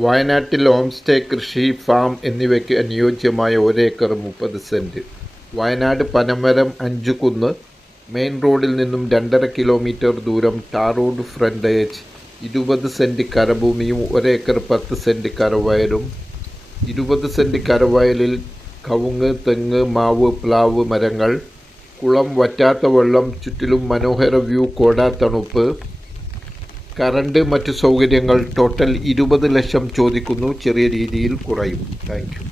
വയനാട്ടിൽ home stay കൃഷി farm എന്നിവയ്ക്ക് അനുയോജ്യമായ ഒരേക്കർ മുപ്പത് സെന്റ് വയനാട് പനമരം അഞ്ചുകുന്ന്. മെയിൻ റോഡിൽ നിന്നും രണ്ടര കിലോമീറ്റർ ദൂരം ടാർ റോഡ് ഫ്രണ്ടേജ്. ഇരുപത് സെന്റ് കരഭൂമിയും ഒരേക്കർ പത്ത് സെന്റ് കരവയലും. ഇരുപത് സെന്റ് കരവയലിൽ കവുങ്ങ് തെങ്ങ് മാവ് പ്ലാവ് മരങ്ങൾ. കുളം വറ്റാത്ത വെള്ളം ചുറ്റിലും മനോഹര വ്യൂ കോടാത്തണുപ്പ് കറണ്ട് മറ്റ് സൗകര്യങ്ങൾ ടോട്ടൽ ഇരുപത് ലക്ഷം ചോദിക്കുന്നു. ചെറിയ രീതിയിൽ കുറയും. Thank you